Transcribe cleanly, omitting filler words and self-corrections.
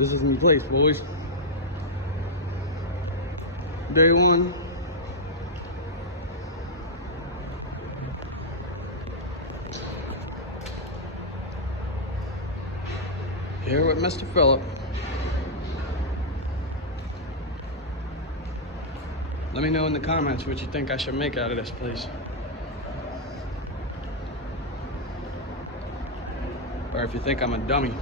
This is my place, boys. Day one. Here with Mr. Phillip. Let me know in the comments what you think I should make out of this place. Or if you think I'm a dummy.